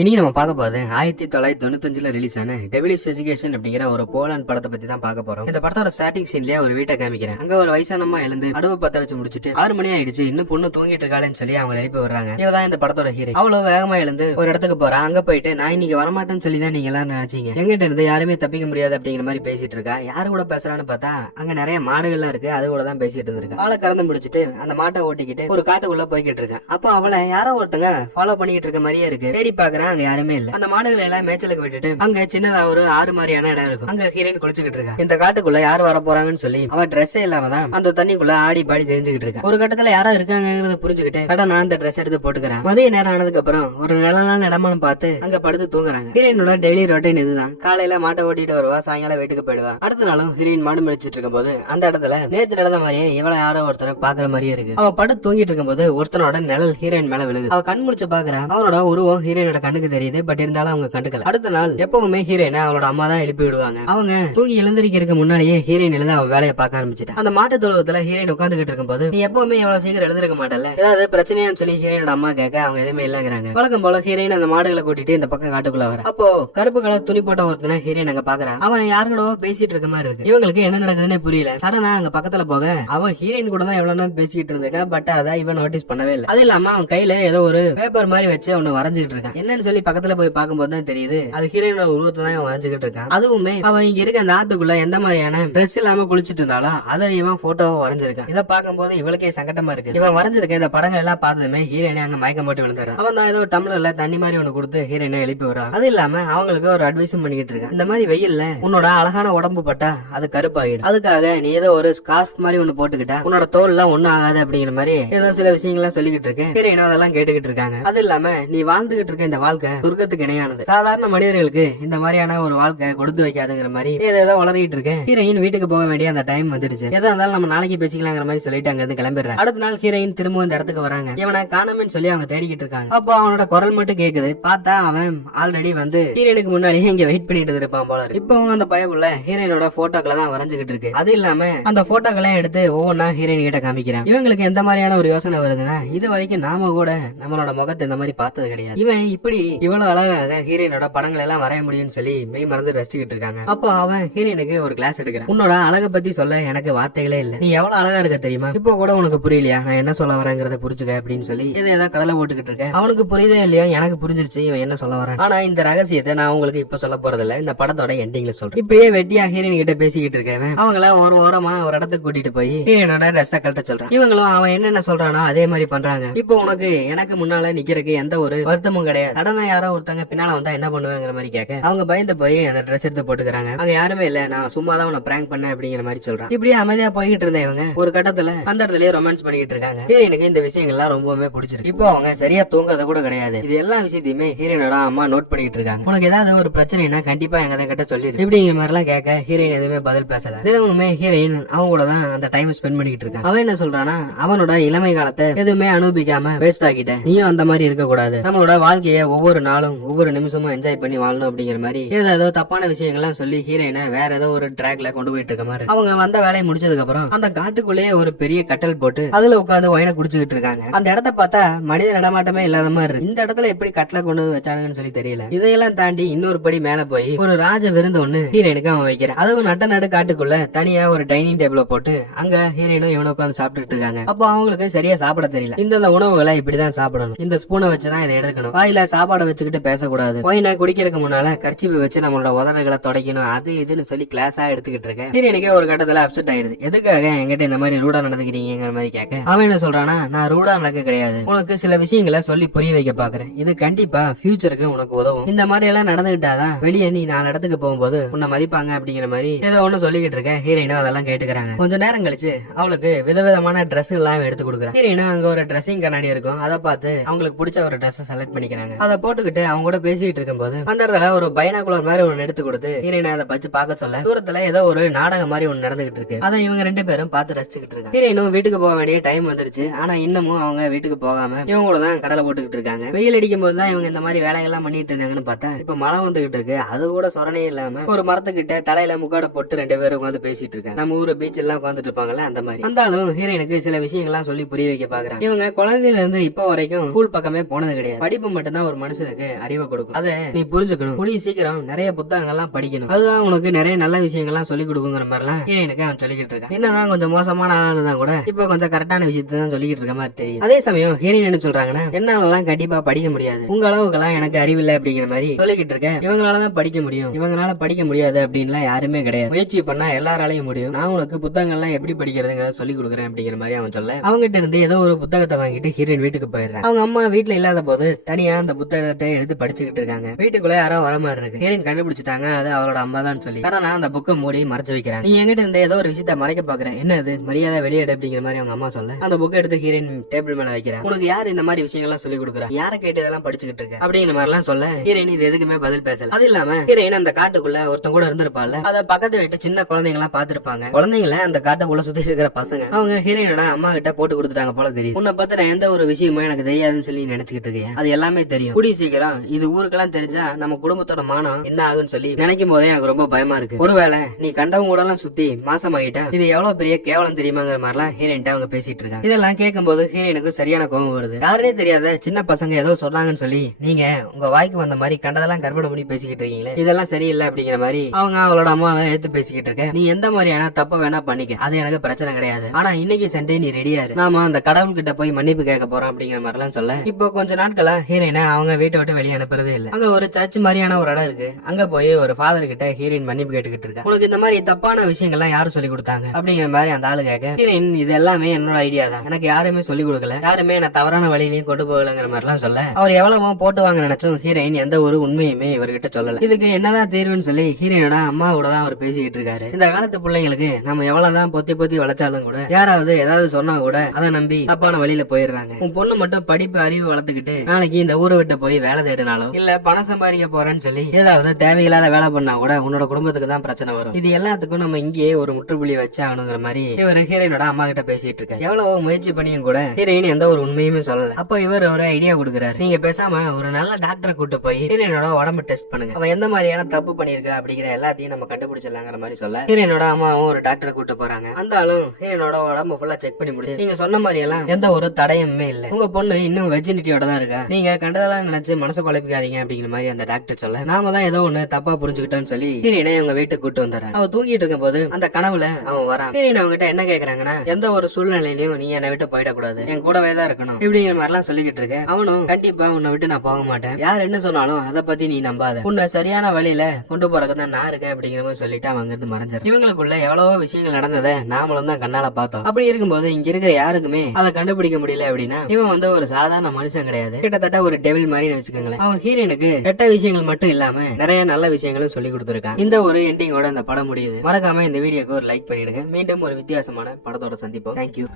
இன்னைக்கு நம்ம பார்க்க போறது ஆயிரத்தி தொள்ளாயிரத்தி தொண்ணூத்தஞ்சுல ரிலீஸ் ஆன டெபிலிஸ் எஜுகேஷன் அப்படிங்கிற ஒரு போலாண்ட் படத்தை பத்தி தான் பார்க்க போறோம். இந்த படத்தோட ஸ்டார்டிங் சீன்லயே ஒரு வீட்டை காமிக்கிறேன். அங்க ஒரு வயசானம்மா எழுந்து அடுப்பு பத்த வச்சு முடிச்சுட்டு ஆறு மணி ஆயிடுச்சு இன்னும் பொண்ணு தூங்கிட்டு இருக்காளேன்னு சொல்லி அவங்க எழுப்பி வர்றாங்க இவதான் இந்த படத்தோட ஹீரோ அவ்வளவு வேகமா எழுந்து ஒரு இடத்துக்கு போறா. அங்க போயிட்டு நான் இன்னைக்கு வரமாட்டேன்னு சொல்லி தான் நீங்க எல்லாரும் நினைச்சீங்க. எங்கிட்ட இருந்து யாருமே தப்பிக்க முடியாது அப்படிங்கிற மாதிரி பேசிட்டு இருக்கா. யாரு கூட பேசுறான்னு பார்த்தா அங்க நிறைய மாடுகள்லாம் இருக்கு. அது கூட தான் பேசிட்டு இருந்திருக்கா. அவளை கறந்து முடிச்சிட்டு அந்த மாட்டை ஓட்டிக்கிட்டு ஒரு காட்டுக்குள்ள போய்கிட்டு இருக்கேன் அப்போ அவளை யாரோ ஒருத்தங்க ஃபாலோ பண்ணிக்கிட்டு இருக்க மாதிரியே இருக்கு. தேடி பாக்குறேன் அங்க யாருமே இல்ல. அந்த மாடுகளை எல்லாம் மேய்ச்சலுக்கு விட்டுட்டு அங்க சின்னதா ஒரு ஆறு மாதிரியான இடம் இருக்கும். அங்க ஹீரோயின் குளிச்சுக்கிட்டு இருக்கா. இந்த காட்டுக்குள்ள யார் வர போறாங்கன்னு சொல்லி அவ ட்ரெஸ்ஸே இல்லாம தான் அந்த தண்ணிக்குள்ள ஆடி பாடி தெரிஞ்சுக்கிட்டு இருக்கா. ஒரு கட்டத்துல யாரோ இருக்காங்கிறத புரிஞ்சுக்கிட்டு கடை நான் இந்த ட்ரெஸ் எடுத்து போட்டுக்கிறேன். மதிய நேரம் ஆனதுக்கு அப்புறம் ஒரு நிழலான இடமானு பார்த்து அங்க படுத்து தூங்குறாங்க. ஹீரோயினோட டெய்லி ரொட்டீன் இதுதான். காலையில மாட்டை ஓட்டிட்டு வருவா சாயங்காலம் வீட்டுக்கு போயிடுவா. அடுத்த நாளும் ஹீரோயின் மாடு மேய்ச்சிட்டு இருக்கும் போது அந்த இடத்துல நேத்து நடந்த மாதிரியே இவள யாரோ ஒருத்தரை பாக்குற மாதிரியே இருக்கு. அவ படுத்து தூங்கிட்டு இருக்கும்போது ஒருத்தனோட நிழல் ஹீரோயின் மேல விழுது அவ கண் முடிச்சு பாக்குறா அவனோட உருவம் ஹீரோயினோட கண்ணுக்கு தெரியுது பட் இருந்தாலும் அவங்க கண்டுக்கல. அடுத்த நாள் எப்பவுமே ஹீரோயினை அவளோட அம்மா தான் எழுப்பி விடுவாங்க. அவங்க தூங்கி எழுந்திருக்கிறதுக்கு முன்னாடியே ஹீரோயின் எழுந்து அவன் வேலையை பார்க்க ஆரம்பிச்சிட்டான் அந்த மாட்டு தொழுவத்துல ஹீரோயின் உட்காந்துக்கிட்டு இருக்கும்போது நீ எப்பவுமே எவ்வளவு சீக்கிரம் எழுந்திருக்க மாட்டல ஏதாவது பிரச்சனையான்னு சொல்லி ஹீரோயினோட அம்மா கேட்க அவங்க எதுவுமே இல்லங்கிறாங்க. வழக்கம் போல ஹீரோயின் அந்த மாடுகளை கூட்டிட்டு இந்த பக்கம் காட்டுக்குள்ள வர அப்போ கருப்பு கலர் துணி போட்ட ஒருத்தன ஹீரோயின் அங்க பாக்குறான் அவன் யாரோட பேசிட்டு இருக்க மாதிரி இருக்கு. இவங்களுக்கு என்ன நடக்குதுன்னு புரியல. சடனா அங்க பக்கத்துல போக அவன் ஹீரோயின் கூட தான் எவ்வளவு நேரம் பேசிக்கிட்டு இருந்திருக்கான் பட் அதை இவன் நோட்டீஸ் பண்ணவே இல்லை. அது இல்லாம அவன் கையில ஏதோ ஒரு பேப்பர் மாதிரி வச்சு அவனை வரைஞ்சிட்டு இருக்கான். அப்படின்னு சொல்லி பக்கத்துல போய் பார்க்கும்போது தான் தெரியுது. அது ஹீரோயினோட உருவத்தை தான் இவன் வரைஞ்சுக்கிட்டு இருக்கான். அதுவுமே அவன் இங்க இருக்க அந்த ஆத்துக்குள்ள எந்த மாதிரியான ட்ரெஸ் இல்லாம குளிச்சிட்டு இருந்தாலும் அதை இவன் போட்டோவை வரைஞ்சிருக்கான். இதை பார்க்கும்போது இவளுக்கே சங்கடமா இருக்கு. இவன் வரைஞ்சிருக்க இந்த படங்கள் எல்லாம் பார்த்ததுமே ஹீரோயினை அங்க மயக்கம் போட்டு விழுந்துறான் அவன் தான் ஏதோ டம்ளர்ல தண்ணி மாதிரி ஒன்று கொடுத்து ஹீரோயினை எழுப்பி வரான் அது இல்லாம அவங்களுக்கு ஒரு அட்வைஸும் பண்ணிக்கிட்டு இருக்கான். இந்த மாதிரி வெயில்ல உன்னோட அழகான உடம்பு பட்டா அது கருப்பாயிடும் அதுக்காக நீ ஏதோ ஒரு ஸ்கார்ஃப் மாதிரி ஒண்ணு போட்டுக்கிட்டா உன்னோட தோல் எல்லாம் ஒண்ணும் ஆகாது அப்படிங்கிற மாதிரி ஏதோ சில விஷயங்கள்லாம் சொல்லிக்கிட்டு இருக்கேன். ஹீரோயினும் அதெல்லாம் கேட்டுக்கிட்டு இருக்காங்க. அது இல்லாம நீ வாழ்ந்துகிட்டு இருக்க இந்த வாழ்க்கை சொர்க்கத்துக்கு இணையானது. சாதாரண மனிதர்களுக்கு இந்த மாதிரியான ஒரு வாழ்க்கை கொடுத்து வைக்காதுங்கிற மாதிரி ஏதோ வளரிட்டு இருக்கேன் ஹீரோயின் வீட்டுக்கு போக வேண்டிய அந்த டைம் வந்துருச்சு. எதா இருந்தாலும் நம்ம நாளைக்கு பேசிக்கலாங்கிற மாதிரி சொல்லிட்டு அங்க இருந்து கிளம்பிடுறேன். அடுத்த நாள் ஹீரோயின் திரும்ப இந்த இடத்துக்கு வராங்க. இவனை காணாமன்னு சொல்லி அவங்க தேடிக்கிட்டு இருக்காங்க. அப்போ அவனோட குரல் மட்டும் கேக்குது. பார்த்தா அவன் ஆல்ரெடி வந்து ஹீரோயினுக்கு முன்னாடியே இங்க வெயிட் பண்ணிட்டு இருப்பான் போல இப்பவும் இப்போ அந்த பயப்புள்ள ஹீரோயினோட போட்டோக்களை தான் வரைஞ்சுகிட்டு இருக்கு. அது இல்லாம அந்த போட்டோக்களை எடுத்து ஒவ்வொன்றா ஹீரோயின் கிட்ட காமிக்கிறான் இவங்களுக்கு எந்த மாதிரியான ஒரு யோசனை வருதுன்னா இது வரைக்கும் நாம கூட நம்மளோட முகத்தை இந்த மாதிரி பார்த்தது கிடையாது. இவன் இப்படி இவ்வளவு அழகாக ஹீரோயினோட படங்கள் எல்லாம் வரைய முடியும்னு சொல்லி மெய் மறந்து ரசிச்சுக்கிட்டு இருக்காங்க. அப்போ அவன் ஹீரோயினுக்கு ஒரு கிளாஸ் எடுக்கிறான். உன்னோட அழகை பத்தி சொல்ல எனக்கு வார்த்தைகளே இல்ல. நீ எவ்வளவு அழகா இருக்க தெரியுமா? இப்போ கூட உனக்கு புரியலையா? நான் என்ன சொல்ல வரேங்கிறத புரிஞ்சுக்க அப்படின்னு சொல்லி இதை ஏதாவது கடலை போட்டுக்கிட்டு இருக்கேன். அவனுக்கு புரியுதே இல்லையா எனக்கு புரிஞ்சிருச்சு இவன் என்ன சொல்ல வரேன். ஆனா இந்த ரகசியத்தை நான் உங்களுக்கு இப்ப சொல்ல போறது இல்ல. இந்த படத்தோட எண்டிங்ல சொல்றேன். இப்பயே வெட்டியா ஹீரோயின் கிட்ட பேசிக்கிட்டு இருக்கேன் அவங்கள ஒரு ஓரமா ஒரு இடத்துக்கு கூட்டிட்டு போய் ஹீரோயினோட ட்ரெஸ்ஸ கழட்ட சொல்றான். இவங்களும் அவன் என்னென்ன சொல்றானோ அதே மாதிரி பண்றாங்க. இப்போ உனக்கு எனக்கு முன்னால நிக்கிறதுக்கு எந்த ஒரு வருத்தமும் கிடையாது. சடனா யாரோ ஒருத்தங்க பின்னால வந்தா என்ன பண்ணுவாங்கிற மாதிரி கேட்க அவங்க பயந்த போய் அந்த ட்ரெஸ் எடுத்து போட்டுக்கிறாங்க. அங்க யாருமே இல்ல. நான் சும்மா தான் உன்னை பிராங்க் பண்ணேன் அப்படிங்கிற மாதிரி சொல்றான். இப்படியே அமைதியா போய்கிட்டு இருந்தேன் இவங்க ஒரு கட்டத்துல அந்த இடத்துலயே ரொமான்ஸ் பண்ணிக்கிட்டு இருக்காங்க. ஹீரோயினுக்கு இந்த விஷயங்கள்லாம் ரொம்பவுமே பிடிச்சிருக்கு. இப்போ அவங்க சரியா தூங்குறது கூட கிடையாது. இது எல்லா விஷயத்தையுமே ஹீரோயினோட அம்மா நோட் பண்ணிட்டு இருக்காங்க. உனக்கு ஏதாவது ஒரு பிரச்சனைனா கண்டிப்பா எங்க கிட்ட சொல்லிடு இப்படிங்கிற மாதிரி எல்லாம் கேட்க ஹீரோயின் எதுவுமே பதில் பேசல. எதுவுமே ஹீரோயின் அவங்க கூட தான் அந்த டைம் ஸ்பெண்ட் பண்ணிக்கிட்டு இருக்கான் அவன் என்ன சொல்றானா அவனோட இளமை காலத்தை எதுவுமே அனுபவிக்காம வேஸ்ட் ஆக்கிட்ட. நீயும் அந்த மாதிரி இருக்க கூடாது நம்மளோட வாழ்க்கையை ஒவ்வொரு நாளும் ஒவ்வொரு நிமிஷமும் என்ஜாய் பண்ணி வாழணும் அப்படிங்கிற மாதிரி ஏதோ தப்பான விஷயங்கள்லாம் சொல்லி ஹீரோயினை வேற ஏதோ ஒரு ட்ராக்ல கொண்டு போயிட்டு இருக்க மாதிரி அவங்க வந்த வேலையை முடிச்சதுக்கு அப்புறம் அந்த காட்டுக்குள்ளேயே ஒரு பெரிய கட்டல் போட்டு அதுல உட்காந்து ஒயினை குடிச்சுக்கிட்டு இருக்காங்க. அந்த இடத்த பார்த்தா மனித நடமாட்டமே இல்லாத மாதிரி இருக்கு. இந்த இடத்துல எப்படி கட்டல கொண்டு வந்து சொல்லி தெரியல. இதையெல்லாம் தாண்டி இன்னொரு படி மேல போய் ஒரு ராஜ விருந்து ஒண்ணு ஹீரோயினுக்கு அவன் வைக்கிறான். அதுவும் நட்ட நடு காட்டுக்குள்ள தனியா ஒரு டைனிங் டேபிள போட்டு அங்க ஹீரோயினும் இவனும் உட்காந்து சாப்பிட்டுட்டு இருக்காங்க. அப்போ அவங்களுக்கு சரியா சாப்பிட தெரியல. இந்த உணவுகளை இப்படிதான் சாப்பிடணும். இந்த ஸ்பூனை வச்சுதான் இதை எடுக்கணும். வாயில சாப்பிட வச்சுக்கிட்டு பேசக்கூடாது. ஒயினை குடிக்கிறதுக்கு முன்னால கர்ச்சிப்பு வச்சு நம்மளோட உதடுகளை தொடக்கணும். அது இதுன்னு சொல்லி கிளாஸா எடுத்துக்கிட்டு இருக்கேன். எனக்கே ஒரு கட்டத்துல அப்செட் ஆயிடுது. எதுக்காக என்கிட்ட இந்த மாதிரி ரூடா நடந்துக்கிறீங்கிற மாதிரி கேட்க? அவன் என்ன சொல்றானா நான் ரூடா நடக்க கிடையாது. உனக்கு சில விஷயங்களை சொல்லி புரிய வைக்க பாக்குறேன். இது கண்டிப்பா ஃபியூச்சருக்கு உனக்கு உதவும். இந்த மாதிரி எல்லாம் நடந்துகிட்டாதான் வெளியே நீ நாலு இடத்துக்கு போகும்போது உன்னை மதிப்பாங்க அப்படிங்கிற மாதிரி ஏதோ ஒண்ணு சொல்லிக்கிட்டு இருக்கேன். ஹீரோயினும் அதெல்லாம் கேட்டுக்கிறாங்க. கொஞ்ச நேரம் கழிச்சு அவளுக்கு விதவிதமான ட்ரெஸ் எல்லாம் எடுத்து கொடுக்குறேன். ஹீரோயினும் அங்க ஒரு ட்ரெஸ்ஸிங் கண்ணாடி இருக்கும். அதை பார்த்து அவங்களுக்கு பிடிச்ச ஒரு ட்ரெஸ் செலக்ட் பண்ணிக்கிறாங்க. அதை போட்டுக்கிட்டு அவங்க கூட பேசிட்டு இருக்கும்போது அந்த இடத்துல ஒரு பைனாகுலர் மாதிரி ஒன்னு எடுத்து கொடுத்து ஹீரோயினை அதை பச்சு பார்க்க சொல்ல. தூரத்துல ஏதோ ஒரு நாடகம் மாதிரி ஒன்னு நடந்துகிட்டு இருக்கு. அதை இவங்க ரெண்டு பேரும் பார்த்து ரசிச்சுக்கிட்டு இருக்காங்க. ஹீரோயினும் வீட்டுக்கு போக வேண்டிய டைம் வந்துருச்சு. ஆனா இன்னமும் அவங்க வீட்டுக்கு போகாம இவங்க கூட தான் கடலை போட்டுக்கிட்டு இருக்காங்க. வெயில் அடிக்கும் போது தான் இவங்க இந்த மாதிரி வேலைகள்லாம் பண்ணிட்டு இருந்தாங்கன்னு பார்த்தா இப்ப மழை வந்துகிட்டு இருக்கு. அது கூட சொரணே இல்லாம ஒரு மரத்துக்கிட்ட தலையில முக்காட போட்டு ரெண்டு பேரும் உட்காந்து பேசிட்டு இருக்காங்க. நம்ம ஊர் பீச் எல்லாம் உட்காந்துட்டு இருப்பாங்கல்ல அந்த மாதிரி. வந்தாலும் ஹீரோயினுக்கு சில விஷயங்கள்லாம் சொல்லி புரிய வைக்க பாக்குறாங்க. இவங்க குழந்தையில இருந்து இப்ப வரைக்கும் ஸ்கூல் பக்கமே போனது கிடையாது. படிப்பு மட்டும் தான் ஒரு மனுஷனுக்கு அறிவை கொடுக்கும். அதை நீ புரிஞ்சுக்கணும். கூடிய சீக்கிரம் நிறைய புத்தகங்கள்லாம் படிக்கணும். அதுதான் உனக்கு நிறைய நல்ல விஷயங்கள்லாம் சொல்லி கொடுக்குங்கிற மாதிரிலாம் எனக்கு அவன் சொல்லிக்கிட்டு இருக்கான். என்னதான் கொஞ்சம் மோசமான ஆளு தான் கூட இப்ப கொஞ்சம் கரெக்டான விஷயத்தை தான் சொல்லிக்கிட்டு இருக்க மாதிரி தெரியும் அதே சமயம் ஹீரோயின் என்ன சொல்றாங்கன்னா என்னாலலாம் கண்டிப்பா படிக்க முடியாது. உங்க அளவுக்குலாம் எனக்கு அறிவில்லை அப்படிங்கிற மாதிரி சொல்லிக்கிட்டு இருக்கேன். இவங்களால தான் படிக்க முடியும். இவங்களால படிக்க முடியாது அப்படின்லாம் யாருமே கிடையாது. முயற்சி பண்ணா எல்லாராலையும் முடியும். நான் உனக்கு புத்தகங்கள்லாம் எப்படி படிக்கிறதுங்கிறத சொல்லி கொடுக்குறேன் அப்படிங்கிற மாதிரி அவன் சொல்ல அவங்ககிட்ட இருந்து ஏதோ ஒரு புத்தகத்தை வாங்கிட்டு ஹீரோயின் வீட்டுக்கு போயிடுறேன். அவங்க அம்மா வீட்டுல இல்லாத போது தனியா அந்த புத்தகத்தை எடுத்து படிச்சுக்கிட்டு இருக்காங்க. வீட்டுக்குள்ள யாரோ வர மாதிரி இருக்கு. ஹீரோயின் கண்டுபிடிச்சிட்டாங்க? அது அவளோட அம்மா தான் சொல்லி. ஆனா நான் அந்த புக்கை மூடி மறைச்சு வைக்கிறேன். நீ எங்கிட்ட இருந்த ஏதோ ஒரு விஷயத்த மறைக்க பாக்குறேன் என்னது மரியாதை வெளியேடு அப்படிங்கிற மாதிரி அவங்க அம்மா சொல்ல. அந்த புக்கை எடுத்து ஹீரோயின் டேபிள் மேல வைக்கிறேன். உனக்கு யார் இந்த மாதிரி விஷயங்கள்லாம் சொல்லி கொடுக்குறா? யாரை கேட்டு இதெல்லாம் படிச்சுக்கிட்டு இருக்க? அப்படிங்கிற மாதிரி எல்லாம் சொல்ல. ஹீரோயின் இது எதுக்குமே பதில் பேசல. அது இல்லாம ஹீரோயின் அந்த காட்டுக்குள்ள ஒருத்தன் கூட இருந்திருப்பாள் அத பக்கத்து வீட்டு சின்ன குழந்தைங்க எல்லாம் பாத்துருப்பாங்க குழந்தைங்கள அந்த காட்டுக்குள்ள சுத்தி இருக்கிற பசங்க அவங்க ஹீரோயினோட அம்மா கிட்ட போட்டு கொடுத்துட்டாங்க போல தெரியும் உன்னை பத்தின எந்த ஒரு விஷயமும் எனக்கு தெரியாதுன்னு சொல்லி நினைச்சுக்கிட்டு இருக்கேன் அது எல்லாமே தெரியும். கூடிய சீக்கிரம் இது ஊருக்கெல்லாம் தெரிஞ்சா நம்ம குடும்பத்தோட மானம் என்ன ஆகுன்னு சொல்லி நினைக்கும் போதே எனக்கு ரொம்ப பயமா இருக்கு. ஒருவேளை நீ கண்டவங்க கூட எல்லாம் சுத்தி மாசமாகிட்டா இது எவ்வளவு பெரிய கேவலம் தெரியுமாங்கிற மாதிரிலாம் ஹீரோயின் அவங்க பேசிட்டு இருக்காங்க. இதெல்லாம் கேட்கும் போது ஹீரோயினுக்கு சரியான கோவம் வருது. யாருனே தெரியாத சின்ன பசங்க ஏதோ சொன்னாங்கன்னு சொல்லி நீங்க உங்க வாய்க்கு வந்த மாதிரி கண்டதெல்லாம் கற்பனை பண்ணி பேசிக்கிட்டு இருக்கீங்களே இதெல்லாம் சரியில்லை அப்படிங்கிற மாதிரி அவங்க அவளோட அம்மாவை எடுத்து பேசிக்கிட்டு இருக்க. நீ எந்த மாதிரியான தப்ப வேணா பண்ணிக்க அது எனக்கு பிரச்சனை கிடையாது. ஆனா இன்னைக்கு சண்டே நீ ரெடியா இரு. நாம அந்த கடவுள் கிட்ட போய் மன்னிப்பு கேட்க போறோம் அப்படிங்கிற மாதிரி எல்லாம் சொல்ல இப்போ கொஞ்ச நாட்களா ஹீரோயினை அவங்க வீட்டை விட்டு வெளியே அனுப்புறதே இல்லை. அங்க ஒரு சர்ச் மாதிரியான ஒரு இடம் இருக்கு. அங்க போய் ஒரு ஃபாதர் கிட்ட ஹீரோயின் மன்னிப்பு கேட்டுக்கிட்டு இருக்கா உனக்கு இந்த மாதிரி தப்பான விஷயங்கள்லாம் யாரும் சொல்லி கொடுத்தாங்க? அப்படிங்கிற மாதிரி அந்த ஆளு கேட்க ஹீரோயின் இது எல்லாமே என்னோட ஐடியா தான். எனக்கு யாருமே சொல்லி கொடுக்கல. யாருமே என்ன தவறான வழியிலையும் கொண்டு போகலங்கிற மாதிரி எல்லாம் சொல்ல. அவர் எவ்வளவோ போட்டு வாங்க நினைச்சும் ஹீரோயின் எந்த ஒரு உண்மையுமே இவர்கிட்ட சொல்லல. இதுக்கு என்னதான் தீர்வுன்னு சொல்லி ஹீரோயினோட அம்மாவோட தான் அவர் பேசிக்கிட்டு இருக்காரு. இந்த காலத்து பிள்ளைங்களுக்கு நம்ம எவ்வளவுதான் பொத்தி பொத்தி வளர்த்தாலும் கூட யாராவது ஏதாவது சொன்னா கூட அதை நம்பி தப்பான வழியில போயிடுறாங்க. உன் பொண்ணு மட்டும் படிப்பு அறிவு வளர்த்துக்கிட்டு நாளைக்கு இந்த ஊரை விட்டு போய் வேலை தேடினாலும் இல்ல பணம் சம்பாதிக்க போறேன்னு சொல்லி ஏதாவது தேவையில்லாத வேலை பண்ணா கூட உன்னோட குடும்பத்துக்கு தான் பிரச்சனை வரும். இது எல்லாத்துக்கும் நம்ம இங்கேயே ஒரு முற்றுப்புள்ளி வச்சாகணுங்கிற மாதிரி இவர் ஹீரோயினோட அம்மா கிட்ட பேசிட்டு இருக்காரு. எவ்வளவோ முயற்சி பண்ணியும் கூட ஹீரோயின் எந்த ஒரு உண்மையுமே சொல்லல. அப்போ இவர் ஒரு ஐடியா கொடுக்குறாரு. நீங்க பேசாம ஒரு நல்ல டாக்டரை கூட்டு போய் ஹீரோயினோட உடம்பு டெஸ்ட் பண்ணுங்க. அவ எந்த மாதிரியான தப்பு பண்ணிருக்கா அப்படிங்கிற எல்லாத்தையும் நம்ம கண்டுபிடிச்சிடலாங்கிற மாதிரி சொல்ல ஹீரோயினோட அம்மாவும் ஒரு டாக்டரை கூட்டு போறாங்க. அந்த ஆளும் ஹீரோயினோட உடம்பு ஃபுல்லா செக் பண்ணி முடிச்சு நீங்க சொன்ன மாதிரி எல்லாம் எந்த ஒரு தடயமுமே இல்ல. உங்க பொண்ணு இன்னும் வெஜினிட்டியோட தான் இருக்கா. நீங்க கண்டதெல்லாம் நினைச்சு மனசு குழப்பிக்காதீங்க அப்படிங்கிற மாதிரி அந்த டாக்டர் சொல்ல நாம தான் ஏதோ ஒண்ணு தப்பா புரிஞ்சுக்கிட்டோம்னு சொல்லி ஹீரோயினை அவங்க வீட்டுக்கு கூட்டு வந்துடுறாங்க அவன் தூங்கிட்டு இருக்கும் போது அந்த கனவுல அவன் வரான். ஹீரோயின் அவங்க கிட்ட என்ன கேக்குறாங்கன்னா எந்த ஒரு சூழ்நிலையிலயும் நீ என்னை விட்டு போயிடக்கூடாது. என் கூடவே தான் இருக்கணும். இப்படிங்கிற மாதிரி எல்லாம் சொல்லிக்கிட்டு இருக்கேன் அவனும் கண்டிப்பா உன்னை விட்டு நான் போக மாட்டேன். யார் என்ன சொன்னாலும் அதை பத்தி நீ நம்பாத. உன்னை சரியான வழியில கொண்டு போறதுக்கு தான் நான் இருக்கேன் அப்படிங்கிற மாதிரி சொல்லிட்டு அவன் அங்கிருந்து மறைஞ்சாரு இவங்களுக்குள்ள எவ்வளவோ விஷயங்கள் நடந்ததை நாமளும் தான் கண்ணால பார்த்தோம். அப்படி இருக்கும்போது இங்க இருக்கிற யாருக்குமே அதை கண்டுபிடிக்க முடியல அப்படின்னா இவன் வந்து ஒரு சாதாரண மனுஷன் கிடையாது. கிட்டத்தட்ட ஒரு டெவில் மாதிரி வச்சுக்கோங்களேன். அவங்க ஹீரோனுக்கு கெட்ட விஷயங்கள் மட்டும் இல்லாம நிறைய நல்ல விஷயங்களும் சொல்லி கொடுத்துருக்காங்க. இந்த ஒரு எண்டிங்கோட அந்த படம் முடியுது. மறக்காம இந்த வீடியோக்கு ஒரு லைக் பண்ணிடுங்க. மீண்டும் ஒரு வித்தியாசமான படத்தோட சந்திப்போம். தேங்க்யூ